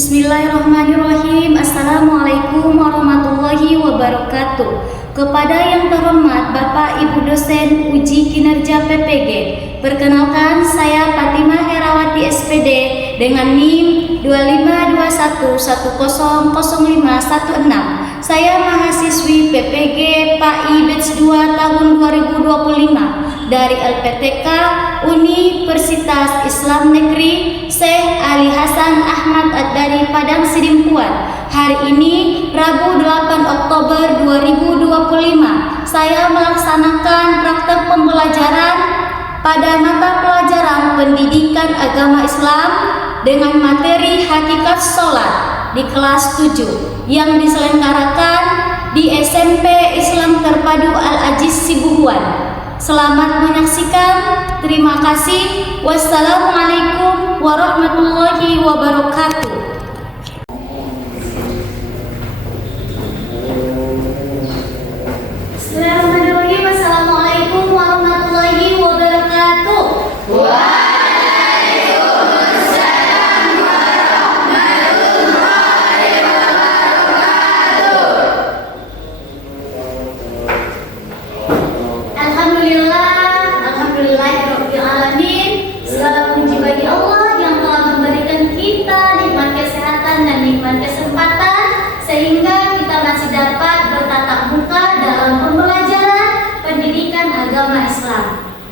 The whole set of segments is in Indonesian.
Bismillahirrahmanirrahim. Assalamualaikum warahmatullahi wabarakatuh. Kepada yang terhormat Bapak Ibu dosen uji kinerja PPG, perkenalkan saya Fatimah Herawati SPD dengan NIM 2521100516. Saya mahasiswi PPG PAI Batch 2 tahun 2025 dari LPTK Universitas Islam Negeri Syekh Ali Hasan Ahmad Ad-Dari Padang Sidimpuan. Hari ini Rabu 8 Oktober 2025 saya melaksanakan praktek pembelajaran pada mata pelajaran Pendidikan Agama Islam dengan materi Hakikat Sholat di kelas 7 yang diselenggarakan di SMP Islam Terpadu Al-Aziz Sibuhuan. Selamat menyaksikan. Terima kasih. Wassalamualaikum warahmatullahi wabarakatuh. Bismillahirrahmanirrahim. Assalamualaikum warahmatullahi wabarakatuh.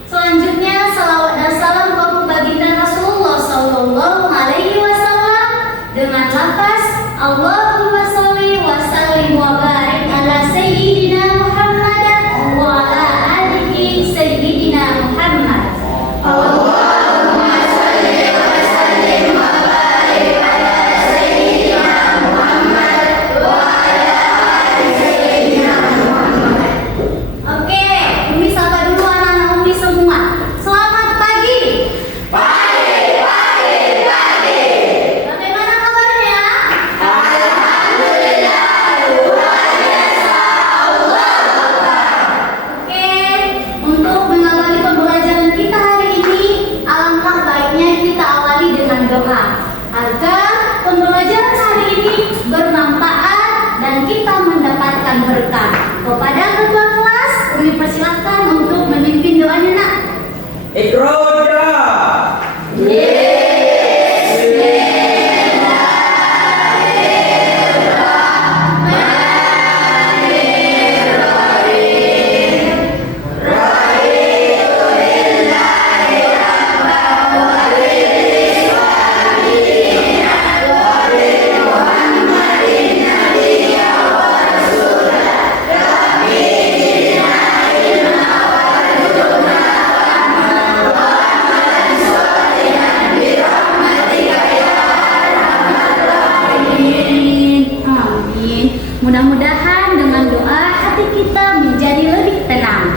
Selanjutnya salawat dan salam kepada baginda Rasulullah Sallallahu Alaihi Wasallam dengan lafaz Allahumma sholli wa sallim wa barik ala sayyidina Muhammad wa ala alihi sayyidina Muhammad. Allahumma sholli wa sallim wa barik ala sayyidina Muhammad wa ala ali sayyidina Muhammad. Oke, Umi sapa dulu anak-anak Umi semua. Selamat pagi. Pagi. Bagaimana kabarnya? Alhamdulillah, luar biasa. Allah Akbar. Oke, untuk mengawali pembelajaran kita hari ini, alangkah baiknya kita awali dengan doa agar pembelajaran hari ini bermanfaat dan kita mendapatkan berkah. Kepada ketua kelas, Umi persilahkan untuk memimpin doanya, Nak. Ikroja. Mudah-mudahan dengan doa hati kita menjadi lebih tenang.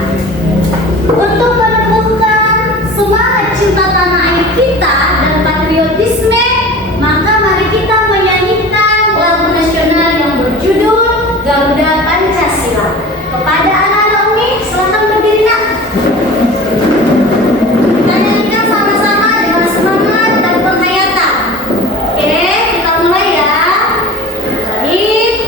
Untuk menumbuhkan semangat cinta tanah air kita dan patriotisme, maka mari kita menyanyikan lagu nasional yang berjudul Garuda Pancasila. Kepada anak-anak Umi, silakan berdiri, Nak. Kita nyanyikan sama-sama dengan semangat dan penghayatan. Oke, kita mulai ya. Baik.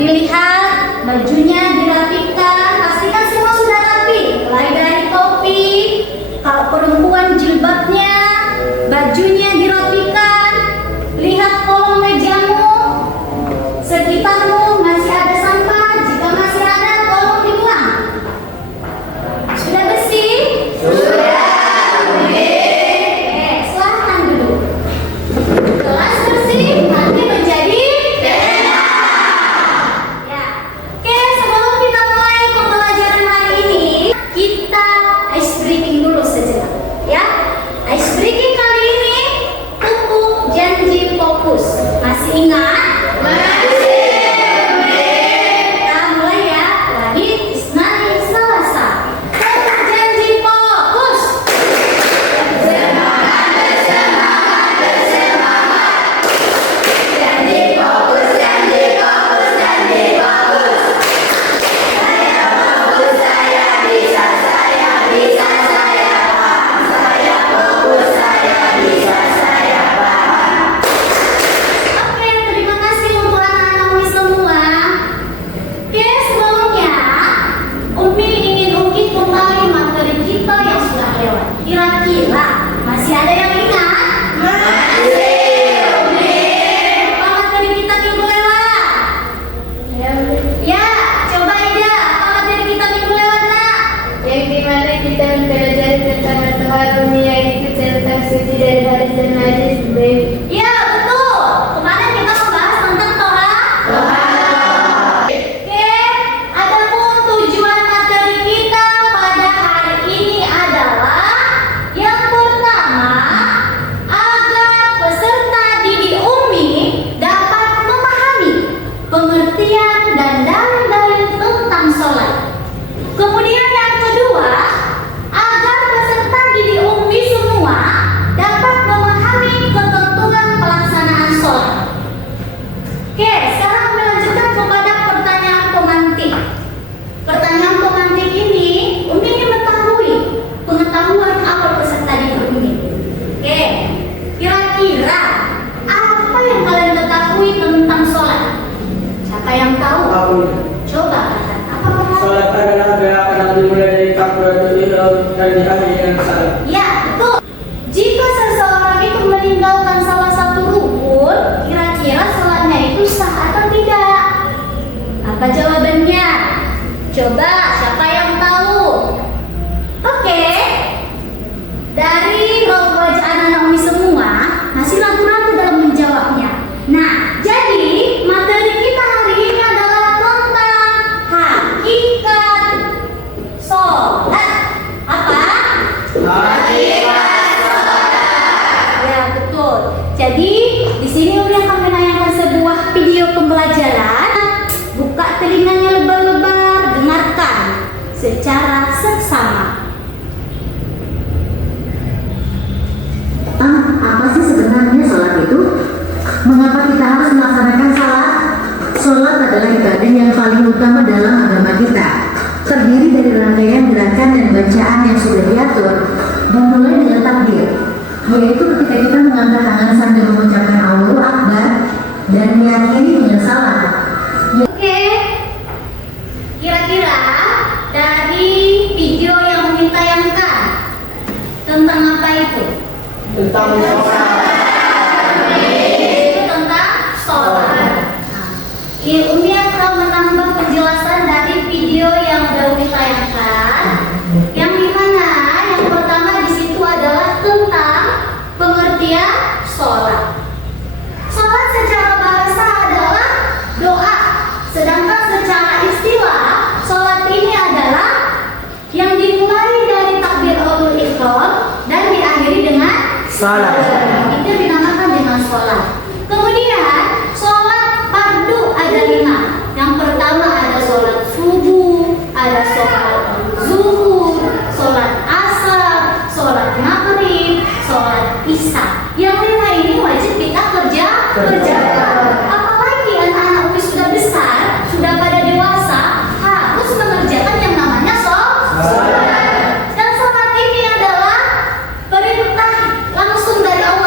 Dilihat, bajunya dirapikan, pastikan semua sudah rapi. Mulai dari topi, kalau perempuan jilbabnya, bajunya dirapikan. Lihat kolong mejamu, sekitarmu masih ada sampah. Jika masih ada, tolong dibuang. Sudah bersih? Sudah. Silahkan duduk. Kelas bersih nanti menjadi ya. Oke, sebelum kita mulai pembelajaran hari ini, kita ice breaking dulu sejenak, ya. Ice breaking kali ini tutup janji fokus. Masih ingat? Masih. Kita mulai ya. Wahid Isnani Salasa. Tutup janji fokus. Oke, terima kasih untuk anak-anak Umi semua. Oke, sebelumnya Umi ingin ungkit kembali materi kita yang sudah lewat. Kira-kira masih ada yang ingat? Masih, Umi. Apa materi kita minggu lewat? Ya, coba Ida, apa materi kita minggu lewat, Nak? Yang dimana kita mempelajari tentang matahari dunia itu tentang suci dari hadis dan najis. Ya, betul. Kemarin kita membahas tentang Toha. Oke, adapun tujuan materi kita pada hari ini adalah yang pertama, agar peserta didik Umi dapat memahami pengertian dan dalil-dalil tentang sholat. Kemudian yang kedua, agar peserta didik Umi semua dapat memahami ketentuan pelaksanaan sholat. Oke, sekarang melanjutkan kepada pertanyaan pemantik. Pertanyaan pemantik ini, Umi ingin mengetahui pengetahuan awal peserta didik Umi. Oke, kira-kira apa yang kalian ketahui tentang sholat? Siapa yang tahu? Aku. Coba katakan, apa pertanyaan? Salat adalah gerakan yang dimulai dari takbiratul ihram dan diakhiri dengan salam. Ya, betul. Jika seseorang itu meninggalkan salah satu rukun, kira-kira sholatnya itu sah atau tidak? Apa jawabannya? Coba, siapa yang tahu? Oke. Dari raut wajah anak-anak Umi semua, masih ragu-ragu dalam menjawabnya. Nah, jadi materi kita hari ini adalah tentang hakikat sholat. Apa? Ya, betul. Jadi di sini Umi akan menayangkan sebuah video pembelajaran. Buka telinganya lebar-lebar, dengarkan secara seksama. Apa sih sebenarnya sholat itu? Mengapa kita harus melaksanakan sholat? Sholat adalah ibadah yang paling utama dalam agama kita. Terdiri dari rangkaian gerakan dan bacaan yang sudah diatur, dimulai dengan takbir, yaitu ketika kita mengangkat tangan sambil mengucapkan Allahu Akbar dan diakhiri dengan salam. Oke. Kira-kira dari video yang Umi tayangkan tentang apa itu? Tentang sholat. Itu tentang sholat. Umi akan menambah penjelasan dari video yang udah Umi tayangkan. Yang dimana yang pertama di situ adalah tentang pengertian sholat. Sholat secara bahasa adalah doa, sedangkan secara istilah sholat ini adalah yang dimulai dari takbiratul ihram dan diakhiri dengan Salam. Itu dinamakan dengan sholat. Kemudian sholat fardu ada 5. Yang pertama ada sholat subuh, ada sholat zuhur, sholat asar, sholat maghrib, sholat isya. Yang 5 ini wajib kita kerjakan. Apalagi anak-anak Umi sudah besar, sudah pada dewasa, harus mengerjakan yang namanya sholat. Dan sholat ini adalah perintah langsung dari Allah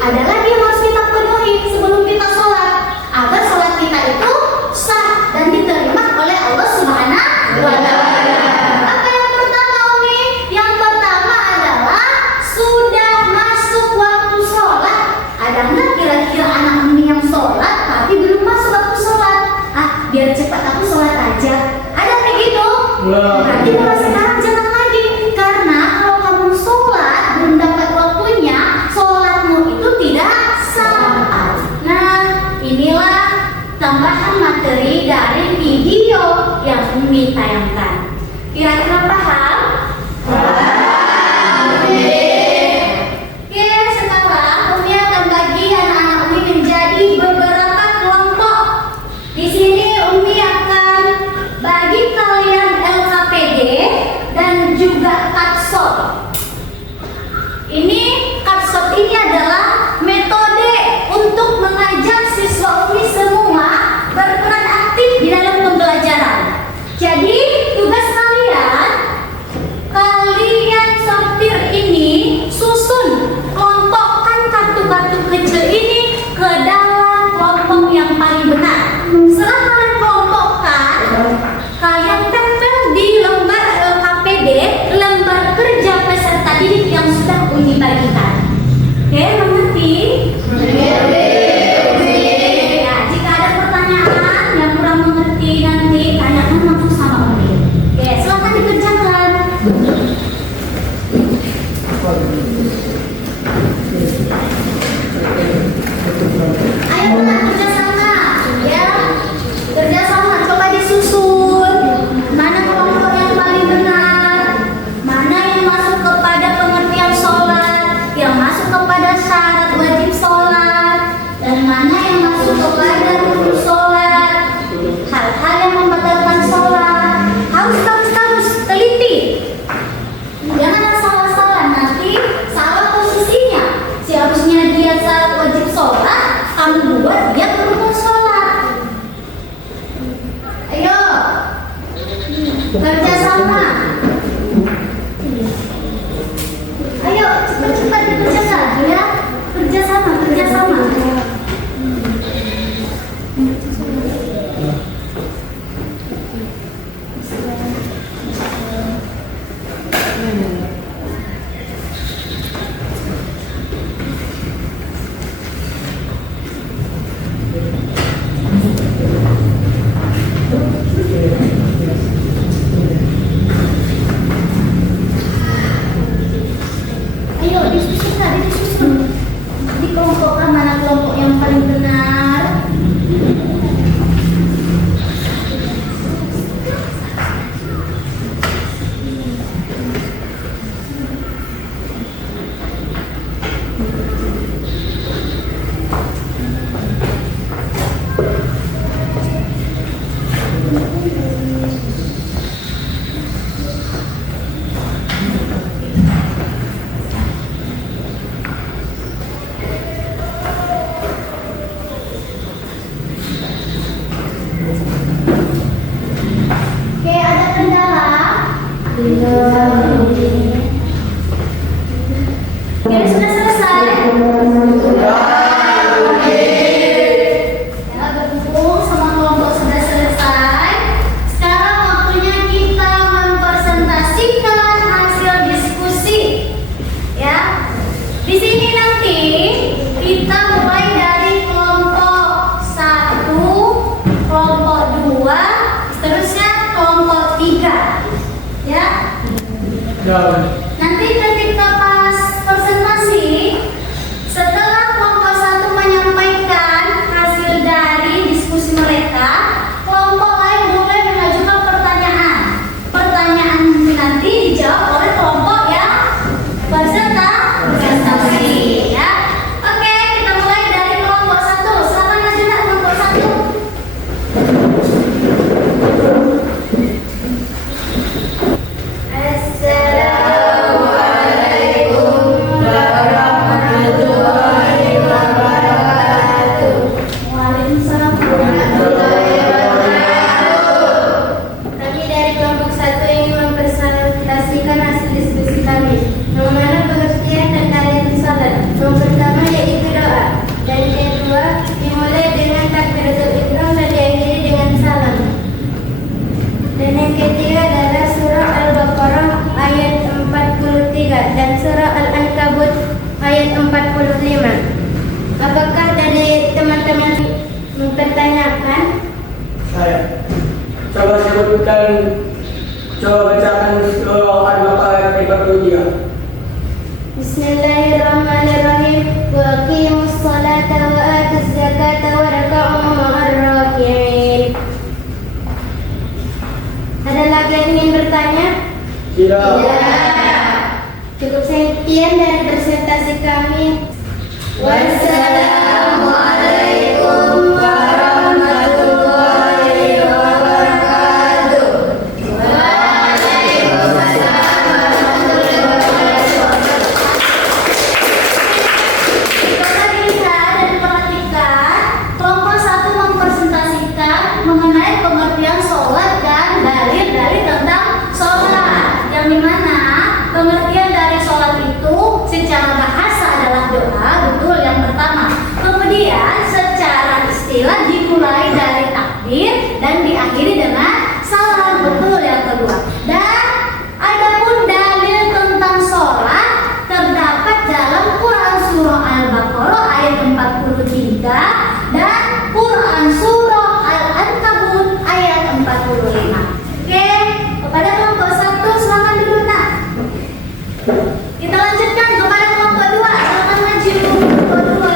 ada lagi yang harus kita penuhi sebelum kita sholat agar sholat kita itu sah dan diterima oleh Allah Subhanahu wa Ta'ala. Apa yang pertama, Umi? Yang pertama adalah sudah masuk waktu sholat. Ada nggak kira-kira anak Umi yang sholat tapi belum masuk waktu sholat? Biar cepat aku sholat aja. Ada kayak gitu? Berarti mulai sekarang jangan lagi, karena kalau kamu sholat belum dapat waktunya, sholatmu itu tidak sah. Nah, inilah tambahan materi dari video yang Umi tayangkan. Kira-kira paham? Oke, sekarang Umi akan bagi anak-anak Umi menjadi beberapa kelompok. Di sini Umi akan bagi kalian LKPD dan juga Katsot. Ini Katsot ini adalah metode untuk mengajak siswa Umi semua berperan aktif di dalam pembelajaran. Jadi tugas kalian sortir ini, susun, kelompokkan kartu-kartu kecil ini ke dalam kelompok yang paling benar. Setelah kalian kelompokkan, kalian tempel di lembar LKPD, lembar kerja peserta didik yang sudah Umi bagikan. Oke, mengerti? Ya, jika ada pertanyaan yang kurang mengerti nanti tanyakan langsung sama Umi. Oke, silakan dikerjakan. Ayo kita kerjasama, ya. Kerjasama, coba disusun. Mana kelompok yang paling benar? Mana yang masuk kepada pengertian sholat, yang masuk kepada syarat wajib sholat, dan mana yang masuk kepada rukun sholat, hal-hal yang membatalkan sholat. Harus teliti. Jangan salah-salah, nanti salah posisinya. Seharusnya dia syarat wajib sholat, kamu buat dia rukun sholat. Ayo, kerjasama. Ayo, cepat-cepat dikerjakan ya. Kerjasama. Ayo disusun. Dikelompokkan mana kelompok yang paling benar. Oke, ada kendala? Oke, sudah selesai? Ya, berhubung sama kelompok sudah selesai. Sekarang waktunya kita mempresentasikan hasil diskusi. Ya, di sini nanti kita mulai dari kelompok 1, kelompok 2, seterusnya kelompok 3. Ya. Nanti ketika pas presentasi, setelah kelompok 1 menyampaikan hasil dari diskusi mereka, kelompok lain boleh mengajukan pertanyaan. Pertanyaan nanti dijawab oleh kelompok yang peserta presentasi. Ya. Oke, kita mulai dari kelompok 1. Silakan ajukan kelompok 1. Assalamualaikum bertiga. Bismillahirrahmanirrahim. Wa aqimus salata wa atuz zakata warka'u ma'ar raki'in. Ada lagi yang ingin bertanya? Tidak. Cukup sekian dari presentasi kami. Wassalamualaikum warahmatullahi wabarakatuh. Dapat dilihat dan diperhatikan, kelompok 1 mempresentasikan mengenai pengertian sholat dan dalil-dalil tentang sholat. Yang dimana pengertian dari sholat itu secara bahasa adalah doa, betul yang pertama. Kemudian secara istilah dimulai dari takbir dan diakhiri dengan salam, betul yang kedua. Dan adapun dalil tentang sholat terdapat dalam Quran Surah Al-Baqarah ayat 43 dan Quran Surah Al-Ankabut ayat 45. Oke, kepada kelompok 1 silakan dulu nak. Kita lanjutkan kepada kelompok 2, silakan maju kelompok 2.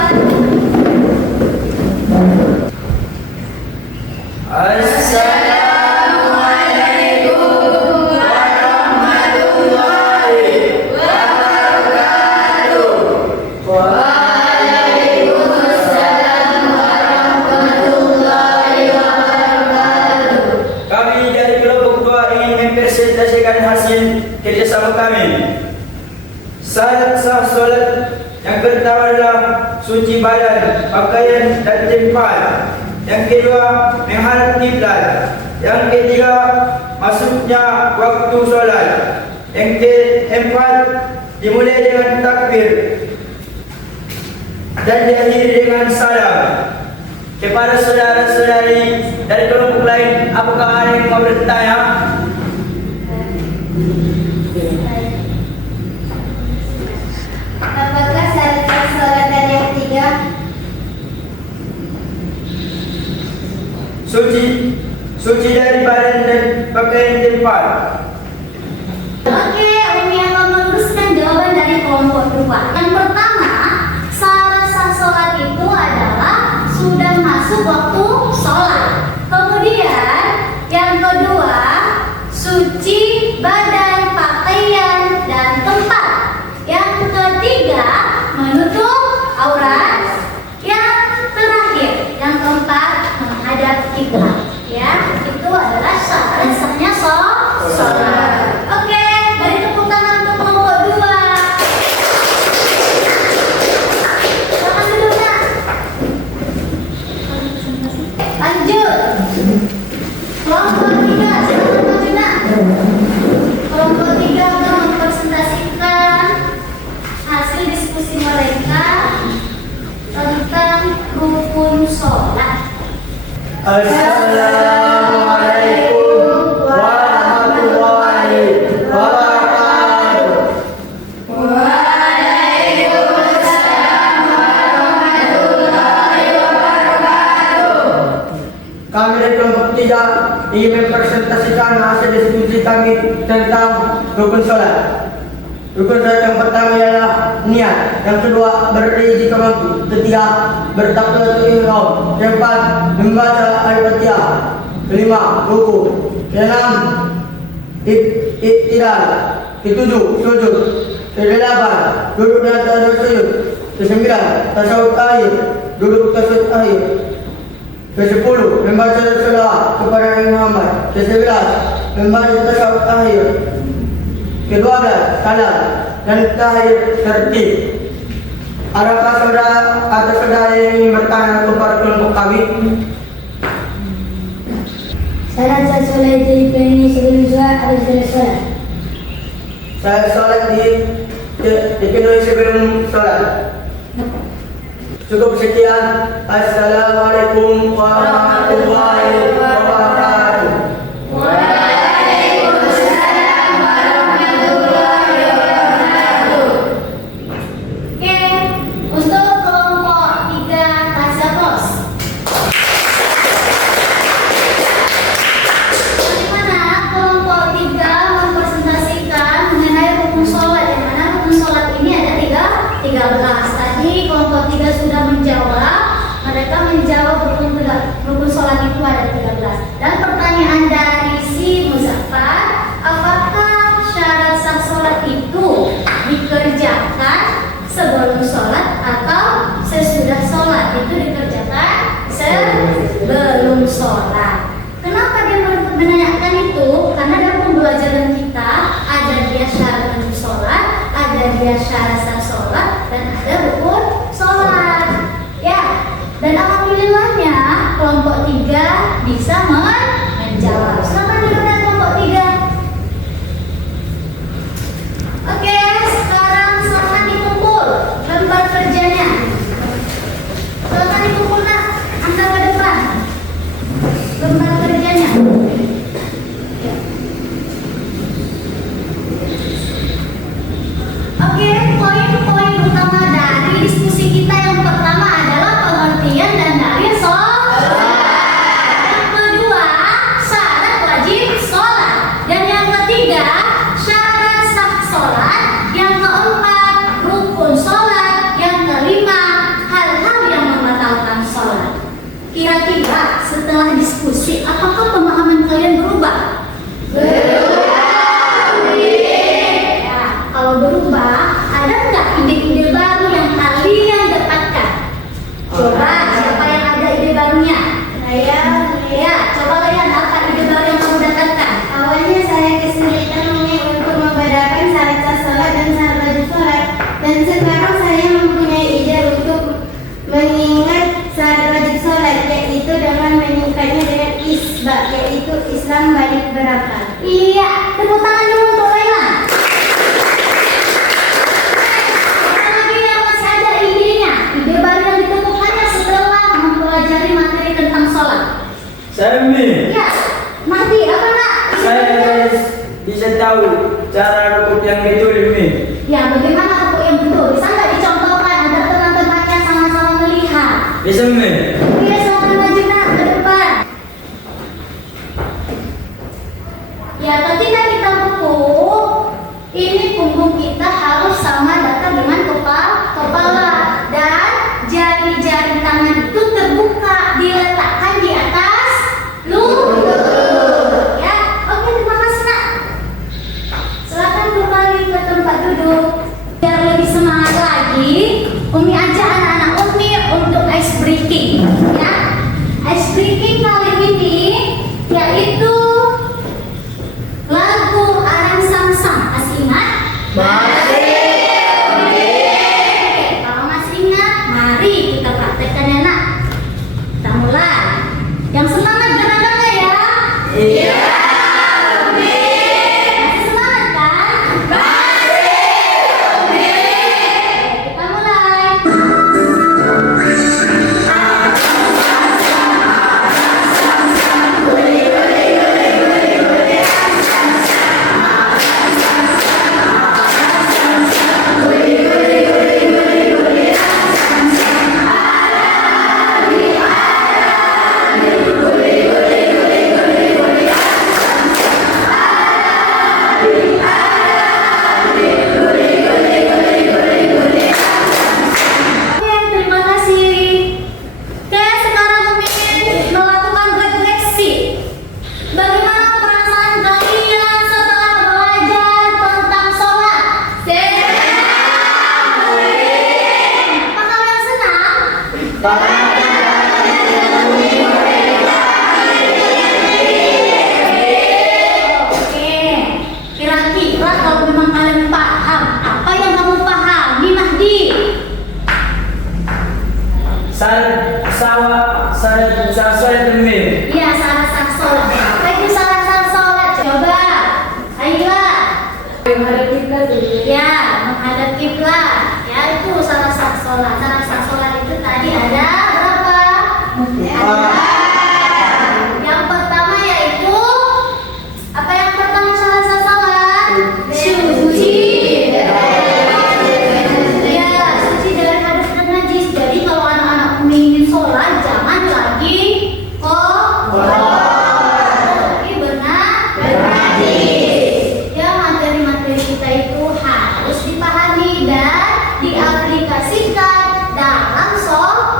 Assalamualaikum warahmatullahi wabarakatuh. Waalaikumsalam warahmatullahi wabarakatuh. Kami dari kelompok 2 ingin mempresentasikan hasil kerjasama kami. Syarat sah solat yang pertama adalah suci badan, pakaian dan tempat. Yang kedua, menghadap kiblat. Yang ketiga, masuknya waktu solat. Yang keempat, dimulai dengan takbir dan diakhiri dengan salam. Kepada saudara-saudari dari kelompok lain, apakah ada yang mau bertanya? Apakah syarat persolatan yang ketiga? Suci dari badan dan pakaian tempat. Oke, Umi akan meluruskan jawaban dari kelompok 2. Yang pertama, syarat sah sholat itu adalah sudah masuk waktu sholat. Kemudian yang kedua, suci badan, pakaian dan tempat. Yang ketiga, menutup aurat. Yang terakhir, yang keempat, menghadap kiblat. Ya, itu adalah syarat sahnya sholat. Oke, beri tepuk tangan untuk kelompok 2. Silakan duduk nak. Lanjut. Kelompok 3, silakan maju nak. Kelompok 3 akan mempresentasikan hasil diskusi mereka tentang rukun sholat. Assalamualaikum warahmatullahi wabarakatuh. Kami dari kelompok 3 ingin mempresentasikan hasil diskusi kami tentang rukun sholat. Rukun sholat yang pertama ialah niat, yang kedua berdiri jika mampu, ketiga bertakbiratul ihram, keempat membaca Al-Fatihah, kelima ruku, keenam iktidal, ketujuh sujud, kedelapan duduk di atas sujud, kesembilan tasawuf akhir, duduk tasawuf akhir, ke-10 membaca salawat kepada Nabi Muhammad, ke-11 membaca tasawuf akhir, ke-12 salam dan terakhir tertib. Adakah saudara atau saudara yang ingin bertanya kepada kelompok kami? Syarat sah solat itu dipenuhi sebelum sholat atau setelah sholat? Saya sholat dipenuhi sebelum sholat. Cukup sekian. Assalamualaikum warahmatullahi wabarakatuh. Oke, untuk kelompok 3 hasil pos. Bagaimana kelompok 3 mempresentasikan mengenai rukun sholat? pertanyaan dari si Muzaffar, apakah syarat sah sholat itu dikerjakan sebelum sholat atau sesudah sholat? Itu dikerjakan sebelum sholat. Kenapa dia menanyakan itu? Karena dalam pembelajaran kita ada dia syarat untuk sholat, ada dia syarat sah sholat, dan ada rukun sholat. Ya, dan alhamdulillahnya kelompok 3 bisa menjawab. Silakan dilihat kelompok 3. Oke, sekarang silakan dikumpul lembar kerjanya. Silakan dikumpul nak, angkat ke depan. Lembar kerjanya. Oke, poin-poin utama dari diskusi kita yang pertama adalah pengertian dan dalil sholat. Yang kedua, syarat wajib sholat. Dan yang ketiga, syarat sah sholat. Yang keempat, rukun sholat. Yang kelima, hal-hal yang membatalkan sholat. Kira-kira setelah diskusi, apakah pemahaman kalian berubah? Ya, kalau berubah, ada nggak ide-ide baru yang kalian dapatkan? Coba, siapa yang ada ide barunya? Saya Ya, coba kalian apa ide baru yang kamu dapatkan? awalnya saya kesulitan untuk membedakan syarat sah sholat dan syarat wajib sholat, dan sekarang saya mempunyai ide untuk mengingat syarat wajib sholat, yaitu dengan meningkatnya dengan isbah, yaitu Islam balik berakal. Iya, tepuk tangan dulu untuk Laila. Siapa lagi yang masih ada idenya? Ide baru yang ditemukannya setelah mempelajari materi tentang sholat. Saya Mi, Ya, Mahdi, apa nak? saya bisa tahu cara rukuk yang betul Mi. Ya, bagaimana rukuk yang betul? Bisa nggak dicontohkan agar teman-temannya sama-sama melihat? Bisa Mi? Oke, silakan maju nak ke depan. Ya, ketika kita rukuk, ini punggung kita harus sama datar dengan kepala dan jari-jari tangan itu terbuka diletakkan di atas lutut. Ya, oke, terima kasih nak. Silakan kembali ke tempat duduk. Biar lebih semangat lagi, Umi ajak anak-anak Umi untuk ice breaking. Ya, ice breaking kali ini yaitu lagu Aran Samsam. Masih ingat? Oke, kalau masih ingat, mari kita praktekkan ya nak. Kita mulai. Yang semangat gerakannya ya. Iya. Masih semangat kan? Oke, kita mulai. Oke, terima kasih. Oke, sekarang Umi melakukan refleksi. Bagaimana perasaan kalian setelah belajar tentang sholat? Apa kalian senang? Oke, kira-kira kalau memang kalian paham, apa yang kamu pahami, Mahdi? Saya Mi. Iya, salah sah sholat. Apa itu salah sah sholat? Coba, ayolah. Menghadap kiblat dulu. Ya, menghadap kiblat. Ya, itu salah sah sholat. Salah sah sholat itu tadi ada berapa? Yang pertama yaitu apa yang pertama salah sah sholat? Suci. Ya, suci dari hadas dan najis. Jadi kalau anak-anak ingin sholat jangan lagi tapi benar bernajis. Ya, materi-materi kita itu harus dipahami dan diaplikasikan dalam sholat.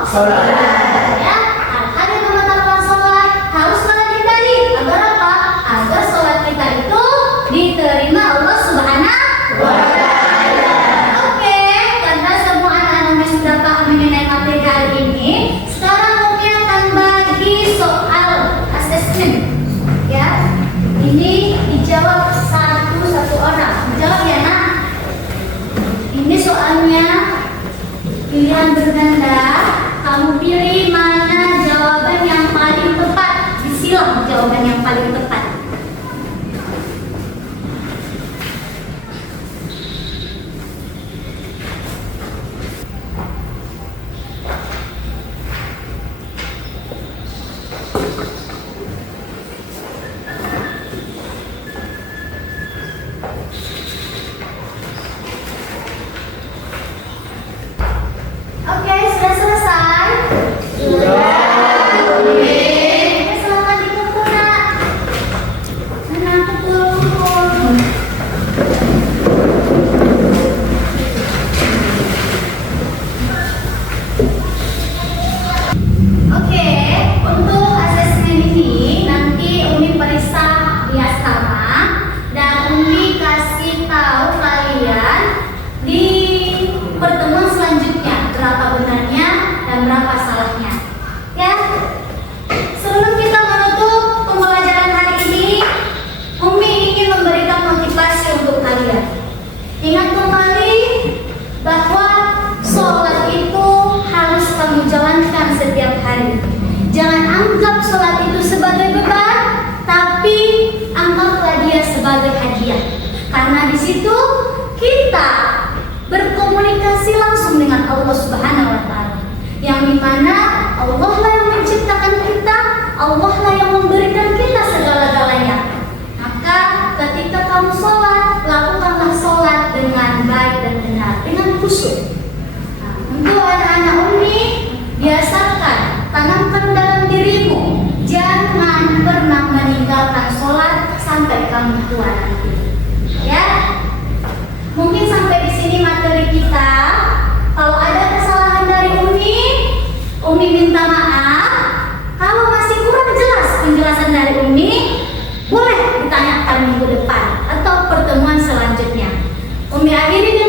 Ya, hal-hal yang membatalkan sholat harus kalian hindari agar berganda, kamu pilih mana jawaban yang paling tepat. Disilang jawaban yang paling tepat. Oke, sudah selesai? Oke, selamat dikumpul nak. Senang kumpul. Oke, untuk asesmen ini nanti Umi periksa di asrama dan Umi kasih tahu kalian di pertemuan selanjutnya berapa benarnya dan berapa salahnya. Ya. Sebelum kita menutup pembelajaran hari ini, Umi ingin memberikan motivasi untuk kalian. Ingat kembali bahwa sholat itu harus kamu jalankan setiap hari. Jangan anggap sholat itu sebagai beban, tapi anggaplah dia sebagai hadiah. Karena di situ kita berkomunikasi langsung dengan Allah Subhanahu wa Ta'ala, yang dimana Allah lah yang menciptakan kita, Allah lah yang memberikan kita segala-galanya. Maka ketika kamu sholat, lakukanlah sholat dengan baik dan benar, dengan khusyuk. Nah, untuk anak-anak Umi, biasakan, tanamkan dalam dirimu, jangan pernah meninggalkan sholat sampai kamu tua nanti. Ya. Mungkin sampai di sini materi kita. Kalau ada kesalahan dari Umi minta maaf. Kalau masih kurang jelas penjelasan dari Umi, boleh ditanyakan minggu depan atau pertemuan selanjutnya. Umi akhiri